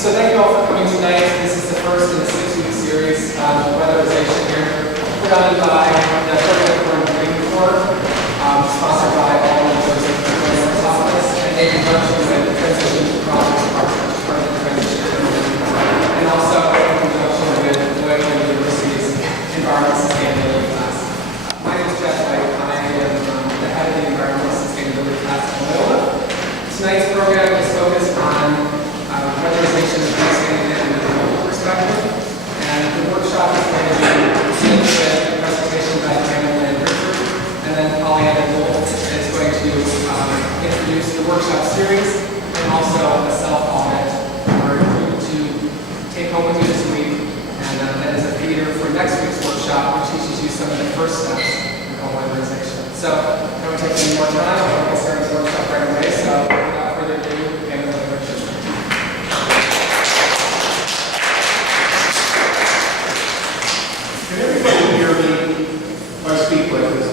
So thank you all for coming tonight. This is the first in a 6-week series of weatherization here, put on by the Project We're Green for, sponsored by all members of the Morse office, and in conjunction with the Transition Project Department, part of the Transition, and also in conjunction with Loyola University's Environmental Sustainability class. My name is Jeff White. I am the head of the Environmental Sustainability class at Loyola. Tonight's program is focused on weatherization of understanding it from a local perspective, and the workshop is going to be proceeded with a presentation by Cameron and Richard, and then Pollyanna Gould is going to introduce the workshop series and also a self-audit for you to take home with you this week, and that is a feeder for next week's workshop, which teaches you some of the first steps in weatherization. So I won't take any more time. I want to start the workshop right away. So without further ado, Cameron and Richard. Can everybody hear me if I speak like this?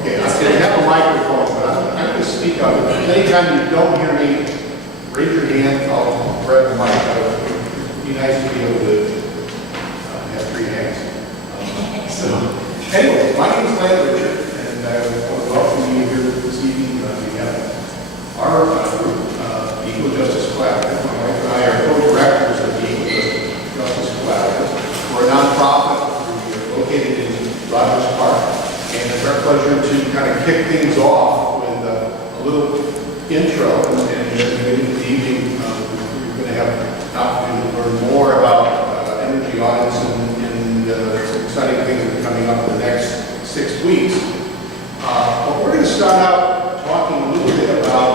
Okay, I can have a microphone, but I'm going to speak up. Anytime you don't hear me, raise your hand. I'll grab the mic. It would be nice to be able to have 3 hands. So, anyway, my name is Glenn Richard, and I want to welcome you here this evening. We have our group, the Equal Justice Collaborative. My wife and I are co-directors of the Equal Justice Collaborative. We're a nonprofit located in Rogers Park, and it's our pleasure to kind of kick things off with a little intro, and then in the evening we're going to have an opportunity to learn more about energy audits and some exciting things that are coming up in the next 6 weeks. But we're going to start out talking a little bit about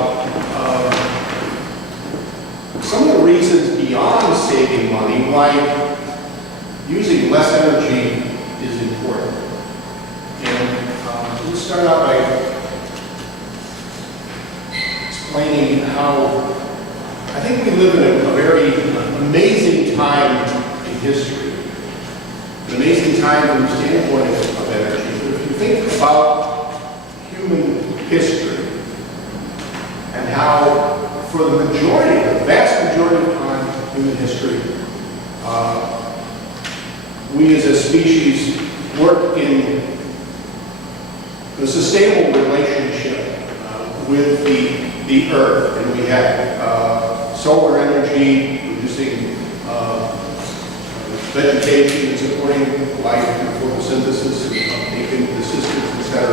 some of the reasons beyond saving money why using less energy is important. And we'll start out by explaining how I think we live in a very amazing time in history. An amazing time from the standpoint of energy. But if you think about human history and how for the majority, the vast majority of time in human history, we as a species work in a sustainable relationship with the Earth. And we had solar energy, producing vegetation and supporting life and photosynthesis and uptaking the systems, etc.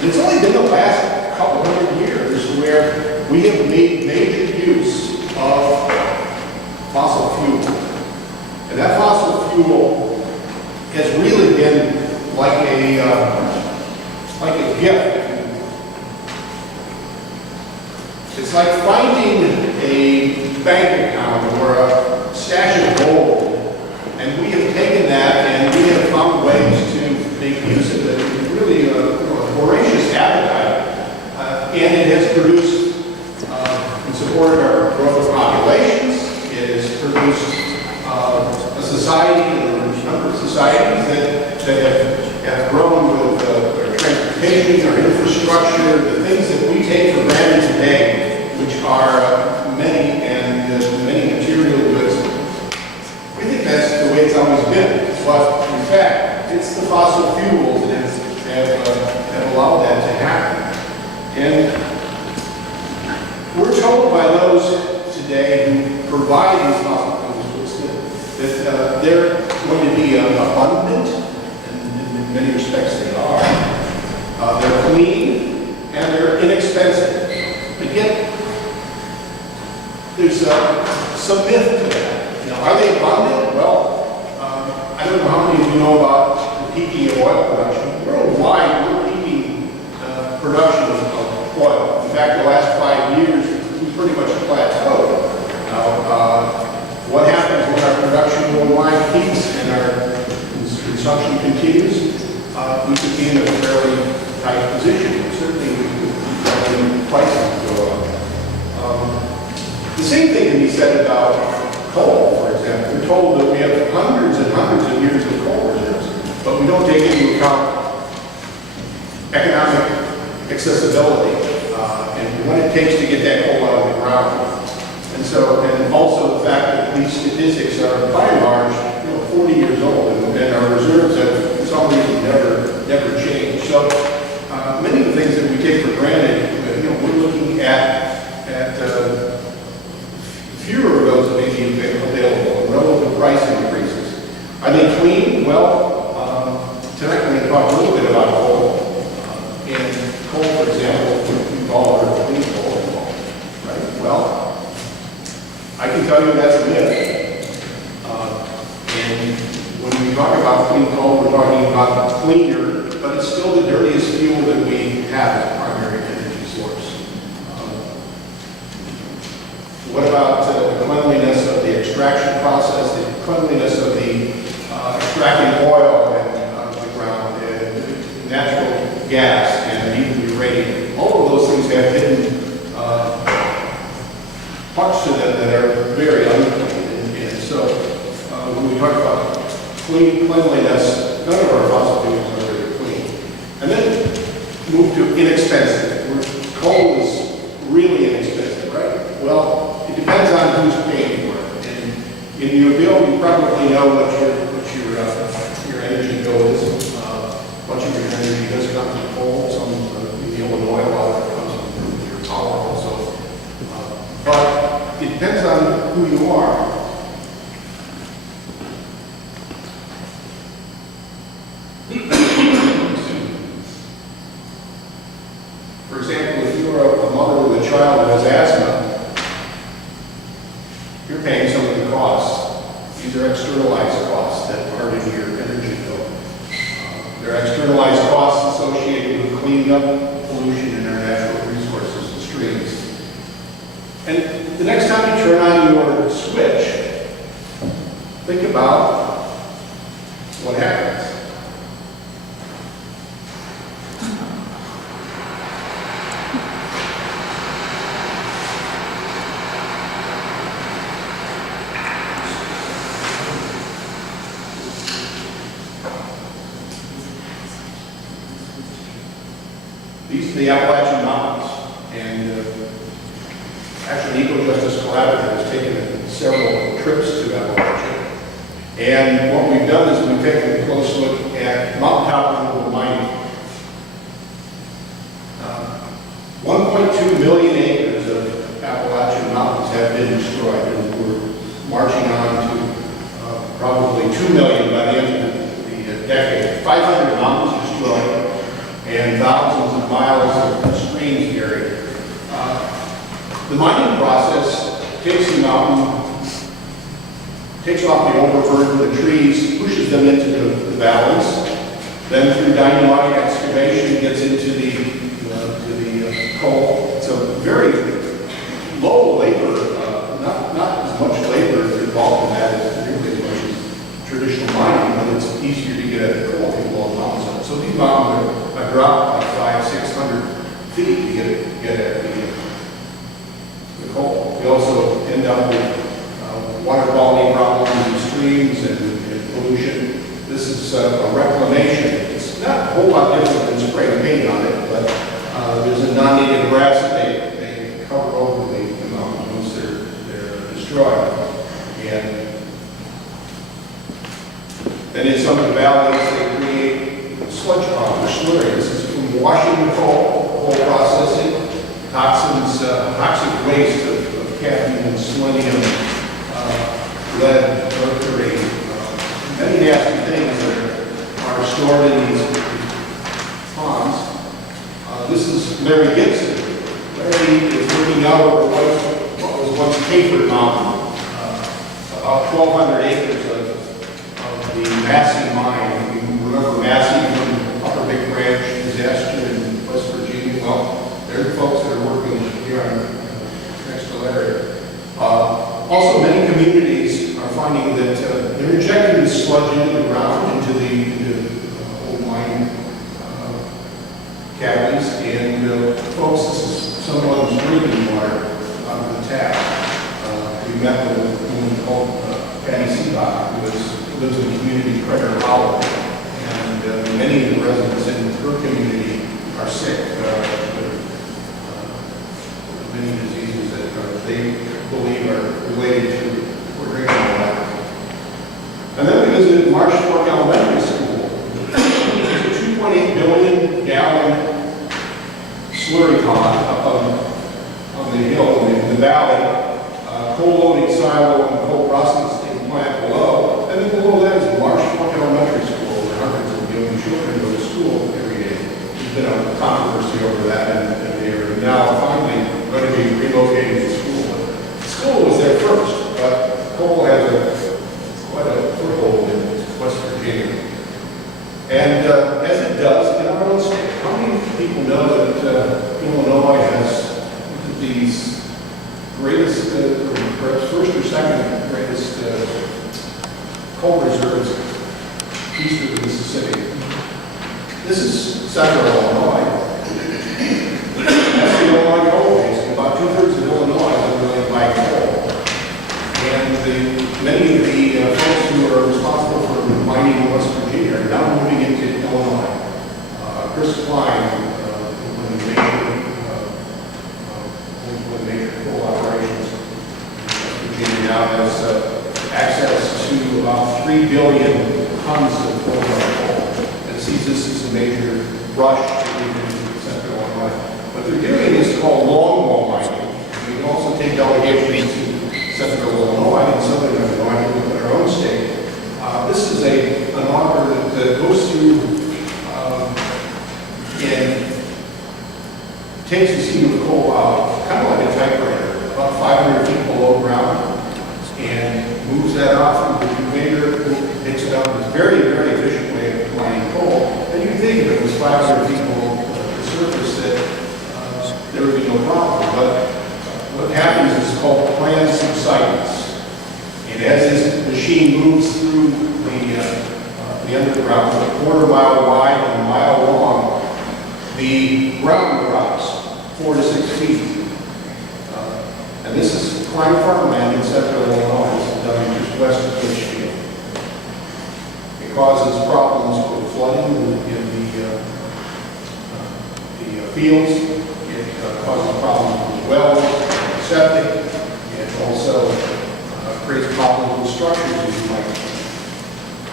And it's only been the last couple hundred years where we have made major use of fossil fuel. And that fossil fuel has really been like a gift. It's like finding a bank account or a stash of gold, and we have taken that and we have found ways to make use of it. It's really a voracious appetite, and it has produced and supported our growth of populations. It has produced a society, a number of societies that have grown with their transportation, our infrastructure, the things that we take for granted today, which are many material goods. We think that's the way it's always been. But in fact, it's the fossil fuels that have allowed that to happen. And we're told by those today who provide these fossil fuels that they're going to be abundant, and in many respects they are. They're clean, and they're inexpensive. But yet, there's some myth to that. Are they abundant? Well, I don't know how many of you know about the peaking of oil production. Worldwide, we're peaking production of oil. In fact, the last 5 years, we pretty much plateaued. Now, what happens when our production worldwide peaks and our consumption continues? We could be in a fairly tight position. Certainly, we could prices go up. The same thing can be said about coal, for example. We're told that we have hundreds and hundreds of years of coal reserves, but we don't take into account economic accessibility and what it takes to get that coal out of the ground. And also the fact that statistics are by and large, 40 years old, and our reserves have, for some reason, never changed. So many of the things that we take for granted, we're looking at fewer of those may be available, and relative price increases. Are they clean? Well, tonight we're going to talk a little bit about coal. And coal, for example, we call it clean coal, right? Well, I can tell you that's a myth. And when we talk about clean coal, we're talking about cleaner, but it's still the dirtiest fuel that we have as a primary energy source. What about the cleanliness of the extraction process, the cleanliness of the extracting oil out of the ground, and natural gas, and even uranium? All of those things have hidden parts to them that are very unclean. And so when we talk about cleanliness, none of our fossil fuels are very clean. And then move to inexpensive. Coal is really inexpensive, right? Well, it depends on who's paying for it. And in your bill, you probably know what your energy bill is. Much of your energy does come from coal. Some in Illinois, a lot of it comes from your power also. But it depends on who you are. For example, if you're a mother with a child who has asthma, you're paying some of the costs. These are externalized costs that are in your energy bill. There are externalized costs associated with cleaning up pollution in our natural resources and streams. And the next time you turn on your switch, think about what happens. These are the Appalachian Mountains, and actually Eco-Justice Collaborative has taken several trips to Appalachia. And what we've done is we've taken a close look at mountaintop renewable mining. 1.2 million acres of Appalachian Mountains have been destroyed, and we're marching on to probably 2 million by the end of the decade. 500 mountains destroyed, and thousands of miles of streams buried. The mining process takes the mountain, takes off the overburden of the trees, pushes them into the valleys, then through dynamite excavation gets into the coal. It's a very low labor, not as much labor involved in that as really as much as traditional mining, but it's easier to get at the coal if you blow the mountains up. So these mountains are dropped like 500-600 feet to get at the coal. We also end up with water quality problems in streams and pollution. This is a reclamation. It's not a whole lot different than spraying paint on it, but there's a non-native grass that they cover over the mountains once they're destroyed. And then in some of the valleys, they create sludge ponds or slurry. This is from washing the coal processing, toxic waste of cadmium and selenium, lead, mercury, many nasty things that are stored in these ponds. This is Larry Gibson. Larry is looking out over what was once Capered Mountain, about 1,200 acres of the Massey mine. You remember Massey from Upper Big Branch disaster in West Virginia? Well, they're folks that are working here next to Larry. Also, many communities are finding that they're injecting this sludge into the ground, into the old mine cavities, and folks, this is someone's drinking water out of the tap. We met with a woman called Patty Seabach, who lives in the community Crater Hollow, and many of the residents in her community are sick with many diseases that they believe are related to drinking water. visited Marsh Fork Elementary School. It's a 2.8 billion gallon slurry pond up on the hill in the valley. Coal loading silo and coal processing plant below. And then below that is Marsh Fork Elementary School, where hundreds of young children go to school every day. There's been a controversy over that, and they are now finally going to be relocated to school. The school was there first, but coal has quite a foothold in West Virginia. And as it does in our own state, how many people know that Illinois has these greatest, perhaps first or second greatest coal reserves east of the Mississippi? This is central Illinois. That's the Illinois coal base. About 2/3 of Illinois is really by coal. And many of the folks who are responsible for mining in West Virginia are now moving into Illinois. Chris Klein, one of the major coal operations in Virginia, now has access to about 3 billion tons of coal and sees this as a major rush to into central Illinois. What they're doing is called longwall mining. We can also take delegations to central Illinois and southern Illinois within our own state. This is an auger that goes through and takes the seam of coal out, kind of like a typewriter, about 500 feet below ground, and moves that off through the conveyor, takes it out in this very, very efficient way of mining coal. And you can think if it was 500 feet below the surface that there would be no problem. But what happens is called planned subsidence. And as this machine moves through the underground, a quarter mile wide and a mile long, the ground drops 4 to 6 feet. And this is prime farmland in central Illinois. This is done just west of Litchfield. It causes problems with flooding in the fields. It causes problems with wells, septic. It also creates problems with structures, as you might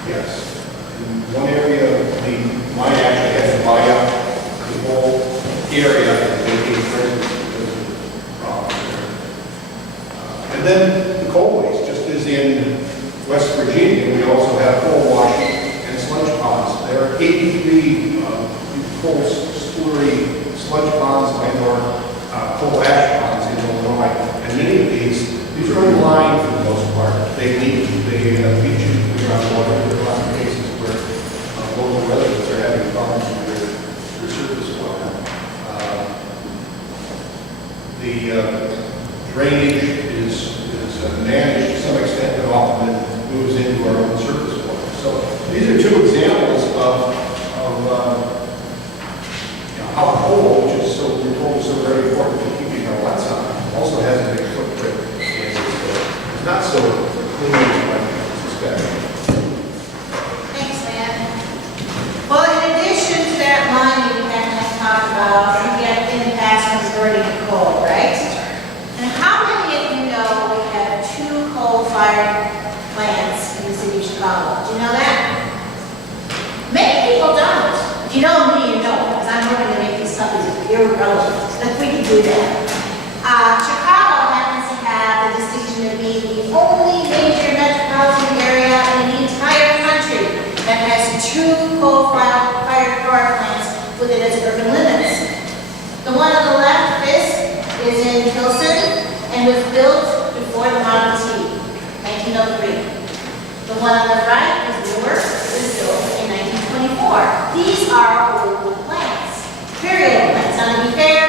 guess. In one area, the mine actually had to buy up the whole area and make it friends because of problems there. And then the coal waste, just as in West Virginia, we also have coal washing and sludge ponds. There are 83 coal slurry sludge ponds and/or coal ash ponds in Illinois. And many of these are in line for the most part. They leak, they feature the groundwater. There are lots of cases where local residents are having problems with their surface water. The drainage is managed to some extent, but often it moves into our own surface water. So these are two examples of how coal, which is so, we're told, is so very important for keeping our lights on, also has a big footprint. And it's not so clean as you might suspect. Thanks, Lynn. Well, in addition to that mining that I talked about, we get in the past was burning coal, right? And how many of you know we have 2 coal-fired plants in the city of Chicago? Do you know that? Many people don't. If you know me, you know, because I'm going to make these companies irrelevant. We can do that. Chicago happens to have the distinction of being the only major metropolitan area in the entire country that has 2 coal-fired power plants within its urban limits. The one on the left, this, is in Pilsen and was built before the Model T, 1903. The one on the right is Newark. It was built in 1924. These are old plants, very old plants. Now, to be fair,